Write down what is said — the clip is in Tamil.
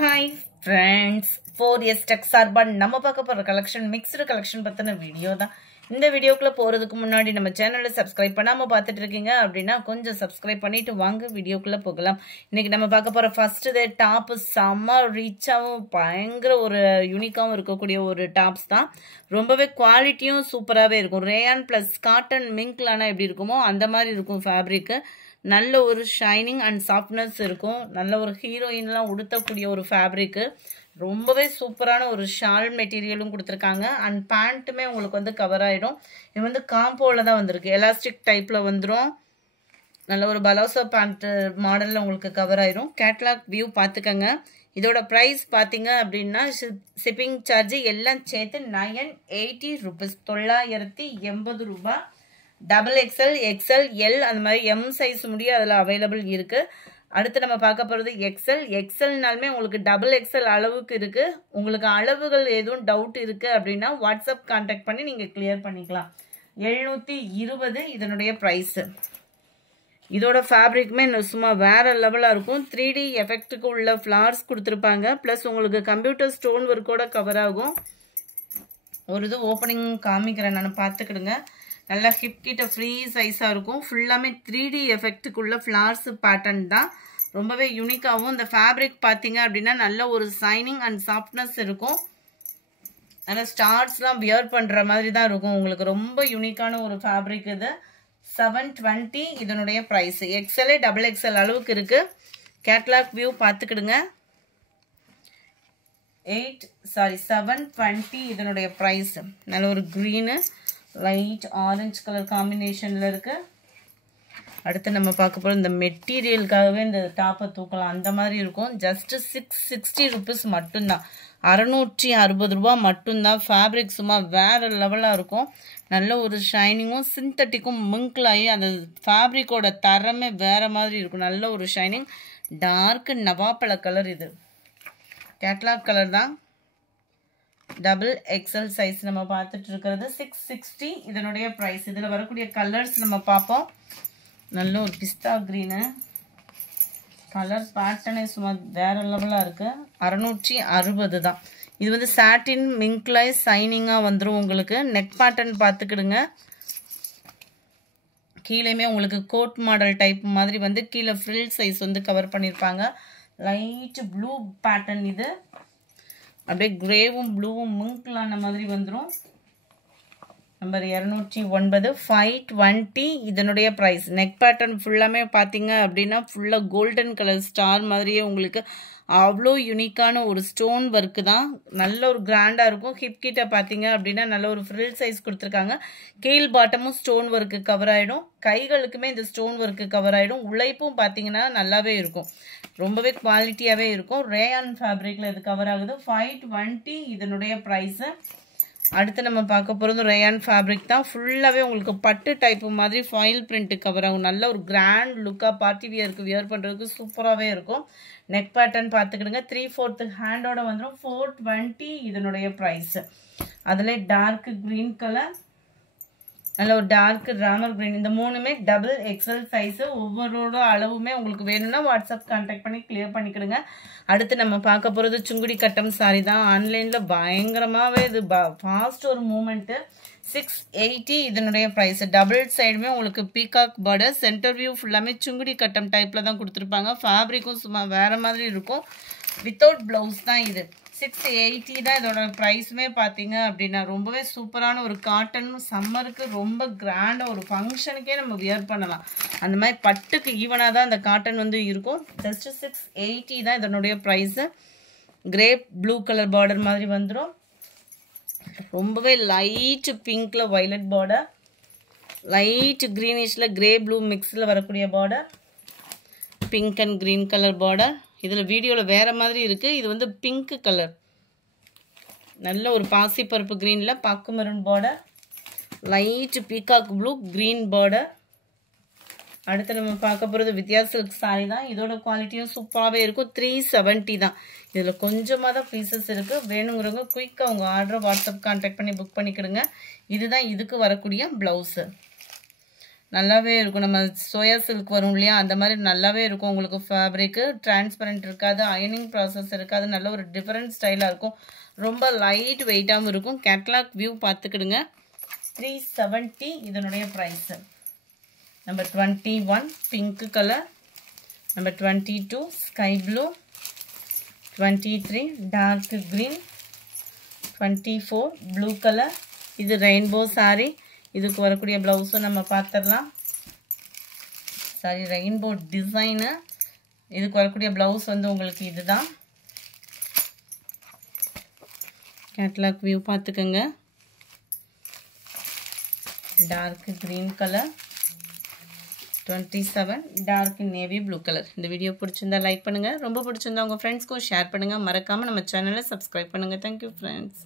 Hi friends, 4S Tech சார்பா நம்ம பார்க்க போற கலெக்ஷன் மிக்ஸ்டு கலெக்ஷன் பத்தின வீடியோ தான். இந்த வீடியோக்குள்ள போறதுக்கு முன்னாடி நம்ம சேனலை சப்ஸ்கிரைப் பண்ணாம பார்த்துட்டு இருக்கீங்க அப்படின்னா கொஞ்சம் சப்ஸ்கிரைப் பண்ணிட்டு வாங்க வீடியோக்குள்ள போகலாம். இன்னைக்கு நம்ம பார்க்க போற ஃபர்ஸ்ட் டே டாப் செம்ம ரீச்சாவும் பயங்கர ஒரு யூனிக்காவும் இருக்கக்கூடிய ஒரு டாப்ஸ் தான். ரொம்பவே குவாலிட்டியும் சூப்பராகவே இருக்கும். ரேயான் பிளஸ் காட்டன் மிங்க்லானா எப்படி இருக்குமோ அந்த மாதிரி இருக்கும் ஃபேப்ரிக்கு. நல்ல ஒரு ஷைனிங் அண்ட் சாஃப்ட்னஸ் இருக்கும். நல்ல ஒரு ஹீரோயின்லாம் உடுத்தக்கூடிய ஒரு ஃபேப்ரிக்கு. ரொம்பவே சூப்பரான ஒரு ஷால் மெட்டீரியலும் கொடுத்துருக்காங்க. அண்ட் பேண்ட்டுமே உங்களுக்கு வந்து கவர் ஆகிடும். இது வந்து காம்போவில் தான் வந்திருக்கு. எலாஸ்டிக் டைப்பில் வந்துடும். நல்ல ஒரு பலோசா பேண்ட்டு மாடலில் உங்களுக்கு கவர் ஆயிரும். கேட்லாக் வியூ பார்த்துக்கங்க. இதோட ப்ரைஸ் பார்த்தீங்க அப்படின்னா ஷிப்பிங் சார்ஜ் எல்லாம் சேர்த்து 980 ரூபீஸ், 980 ரூபாய். XXL, XL, L அந்த மாதிரி M சைஸ் முடிய அதில் அவைலபிள் இருக்குது. அடுத்து நம்ம பார்க்க போகிறது XLனாலுமே உங்களுக்கு XXL அளவுக்கு இருக்குது. உங்களுக்கு அளவுகள் எதுவும் டவுட் இருக்குது அப்படின்னா வாட்ஸ்அப் கான்டாக்ட் பண்ணி நீங்கள் கிளியர் பண்ணிக்கலாம். 720 இதனுடைய ப்ரைஸு. இதோட ஃபேப்ரிக்குமே சும்மா வேறு லெவலாக இருக்கும். 3D எஃபெக்ட்டுக்கு உள்ள ஃப்ளார்ஸ் கொடுத்துருப்பாங்க. ப்ளஸ் உங்களுக்கு கம்ப்யூட்டர் ஸ்டோன் ஒர்க்கோட கவர் ஆகும். ஒரு இது ஓப்பனிங் காமிக்கிறேன் நான், பார்த்துக்கிடுங்க. நல்லா ஹிப் கிட்ட ஃப்ரீ சைஸாக இருக்கும். ஃபுல்லாமே 3D எஃபெக்ட்டுக்குள்ள ஃப்ளார்ஸ் பேட்டர்ன் தான். ரொம்பவே யூனிக்காகவும் இந்த ஃபேப்ரிக் பார்த்தீங்க அப்படின்னா நல்ல ஒரு சைனிங் அண்ட் சாஃப்ட்னஸ் இருக்கும். ஆனால் ஸ்டார்ஸ்லாம் வியர் பண்ணுற மாதிரி தான் இருக்கும். உங்களுக்கு ரொம்ப யூனிக்கான ஒரு ஃபேப்ரிக் இது. 720 இதனுடைய ப்ரைஸ். XL, XXL அளவுக்கு இருக்குது. கேட்லாக் வியூ பார்த்துக்கிடுங்க. 720 இதனுடைய ப்ரைஸ். நல்ல ஒரு க்ரீனு லைட் ஆரஞ்சு கலர் காம்பினேஷனில் இருக்குது. அடுத்து நம்ம பார்க்க போகிறோம். இந்த மெட்டீரியலுக்காகவே இந்த டாப்பை தூக்கலாம் அந்த மாதிரி இருக்கும். ஜஸ்ட்டு 660 ரூபீஸ் மட்டும்தான். 660 ரூபா மட்டும்தான். ஃபேப்ரிக் சும்மா வேறு லெவலாக இருக்கும். நல்ல ஒரு ஷைனிங்கும் சிந்தட்டிக்கும் மிங்க்லாகி அந்த ஃபேப்ரிக்கோட தரமே வேறு மாதிரி இருக்கும். நல்ல ஒரு ஷைனிங். டார்க் நவாப்பழ கலர் இது. கேட்லாக் கலர் தான். XXL சைஸ் நம்ம பார்த்துட்டு இருக்கிறது. 660 இதனுடைய ப்ரைஸ். இதில் வரக்கூடிய கலர்ஸ் நம்ம பார்ப்போம். நல்ல ஒரு பிஸ்தா க்ரீனு கலர் பேட்டர்னே சும்மா வேறு லெவலாக இருக்குது. 660 தான். இது வந்து சாட்டின் மிங்க்லாய் சைனிங்காக வந்துடும் உங்களுக்கு. நெக் பேட்டர்ன் பார்த்துக்கிடுங்க. கீழேயுமே உங்களுக்கு கோட் மாடல் டைப் மாதிரி வந்து கீழே ஃப்ரில் சைஸ் வந்து கவர் பண்ணியிருப்பாங்க. லைட் ப்ளூ பேட்டர்ன் இது. அப்படியே கிரேவும் ப்ளூவும் மிங்க்லான மாதிரி வந்துடும். நம்பர் 209 520 இதனுடைய ப்ரைஸ். நெக் பேட்டர்ன் ஃபுல்லாமே பார்த்தீங்க அப்படின்னா ஃபுல்லாக கோல்டன் கலர் ஸ்டார் மாதிரியே உங்களுக்கு அவ்வளோ யூனிக்கான ஒரு ஸ்டோன் ஒர்க்கு தான். நல்ல ஒரு கிராண்டாக இருக்கும். ஹிப் கிட்ட பார்த்தீங்க அப்படின்னா நல்ல ஒரு ஃப்ரில் சைஸ் கொடுத்துருக்காங்க. கீழ் பாட்டமும் ஸ்டோன் ஒர்க்கு கவர் ஆகிடும். கைகளுக்குமே இந்த ஸ்டோன் ஒர்க்கு கவர் ஆகிடும். உழைப்பும் பார்த்தீங்கன்னா நல்லாவே இருக்கும். ரொம்பவே குவாலிட்டியாகவே இருக்கும். ரேயான் ஃபேப்ரிக்கில் இது கவர் ஆகுது. 520 இதனுடைய ப்ரைஸு. அடுத்து நம்ம பார்க்க போகிறது ரேயான் ஃபேப்ரிக் தான். ஃபுல்லாகவே உங்களுக்கு பட்டு டைப்பு மாதிரி ஃபாயில் பிரிண்ட்டு கவர் ஆகும். நல்ல ஒரு கிராண்ட் லுக்காக பார்ட்டி வியருக்கு வியர் பண்ணுறதுக்கு சூப்பராகவே இருக்கும். நெக் பேட்டர்ன் பார்த்துக்கிடுங்க. 3/4 ஹேண்டோட வந்துடும். 420 இதனுடைய ப்ரைஸு. அதில் டார்க் க்ரீன் கலர், நல்ல ஒரு டார்க் ராமர் க்ரீன், இந்த மூணுமே XXL சைஸு. ஒவ்வொருட அளவுமே உங்களுக்கு வேணும்னா வாட்ஸ்அப் கான்டாக்ட் பண்ணி கிளியர் பண்ணிக்கிடுங்க. அடுத்து நம்ம பார்க்க போகிறது சுங்குடி கட்டம் சாரி தான். ஆன்லைனில் பயங்கரமாகவே இது ஃபாஸ்ட் ஒரு மூமெண்ட்டு. 680 இதனுடைய ப்ரைஸு. டபுள் சைடுமே உங்களுக்கு பீகாக் பார்டர். சென்டர் வியூ ஃபுல்லாமே சுங்குடி கட்டம் டைப்பில் தான் கொடுத்துருப்பாங்க. ஃபேப்ரிக்கும் சும்மா வேறு மாதிரி இருக்கும். வித்தவுட் ப்ளவுஸ் தான் இது. 680 தான் இதோட ப்ரைஸுமே பார்த்தீங்க அப்படின்னா ரொம்பவே சூப்பரான ஒரு காட்டன். சம்மருக்கு ரொம்ப கிராண்டாக ஒரு ஃபங்க்ஷனுக்கே நம்ம வியர் பண்ணலாம். அந்த மாதிரி பட்டுக்கு ஈவனாக தான் இந்த காட்டன் வந்து இருக்கும். ஜஸ்ட்டு 680 தான் இதனுடைய price. Grape blue colour border மாதிரி வந்துடும். ரொம்பவே லைட் பிங்க்கில் வைலட் பார்டர், லைட் க்ரீனிஷில் கிரே ப்ளூ மிக்ஸில் வரக்கூடிய border, pink and green colour border. இதில் வீடியோவில் வேறு மாதிரி இருக்குது. இது வந்து பிங்க் கலர். நல்ல ஒரு பாசிப்பருப்பு க்ரீனில் பாக்கு maroon border, light peacock blue green border. அடுத்து நம்ம பார்க்க போகிறது வித்யா சில்க் சாரி தான். இதோட குவாலிட்டியும் சூப்பராகவே இருக்கும். 370 தான். இதில் கொஞ்சமாக தான் பீசஸ் இருக்குது. வேணுங்கிறவங்க குயிக்காக உங்கள் ஆர்டரை வாட்ஸ்அப் கான்டாக்ட் பண்ணி புக் பண்ணிக்கிடுங்க. இதுதான் இதுக்கு வரக்கூடிய ப்ளவுஸு. நல்லாவே இருக்கும். நம்ம சோயா சில்க் வரும் இல்லையா, அந்த மாதிரி நல்லாவே இருக்கும். உங்களுக்கு ஃபேப்ரிக்கு டிரான்ஸ்பரண்ட் இருக்காது, அயனிங் ப்ராசஸ் இருக்காது, நல்ல ஒரு டிஃப்ரெண்ட் ஸ்டைலாக இருக்கும். ரொம்ப லைட் வெயிட்டாகவும் இருக்கும். கேட்லாக் வியூ பார்த்துக்கிடுங்க. 370 இதனுடைய price. Number 21 pink colour, number 22 sky blue, 23 dark green, 24 blue colour. இது ரெயின்போ சாரீ. இதுக்கு வரக்கூடிய ப்ளவுஸும் நம்ம பார்த்துடலாம். Sari, rainbow design. இதுக்கு வரக்கூடிய ப்ளவுஸ் வந்து உங்களுக்கு இதுதான். கேட்லாக் வியூ பார்த்துக்கோங்க. Dark green colour, 27 dark navy blue colour. இந்த வீடியோ பிடிச்சிருந்தா லைக் பண்ணுங்கள், ரொம்ப பிடிச்சிருந்தா உங்கள் ஃப்ரெண்ட்ஸ்க்கும் ஷேர் பண்ணுங்கள். மறக்காமல் நம்ம சேனலை சப்ஸ்கிரைப் பண்ணுங்கள். Thank you friends.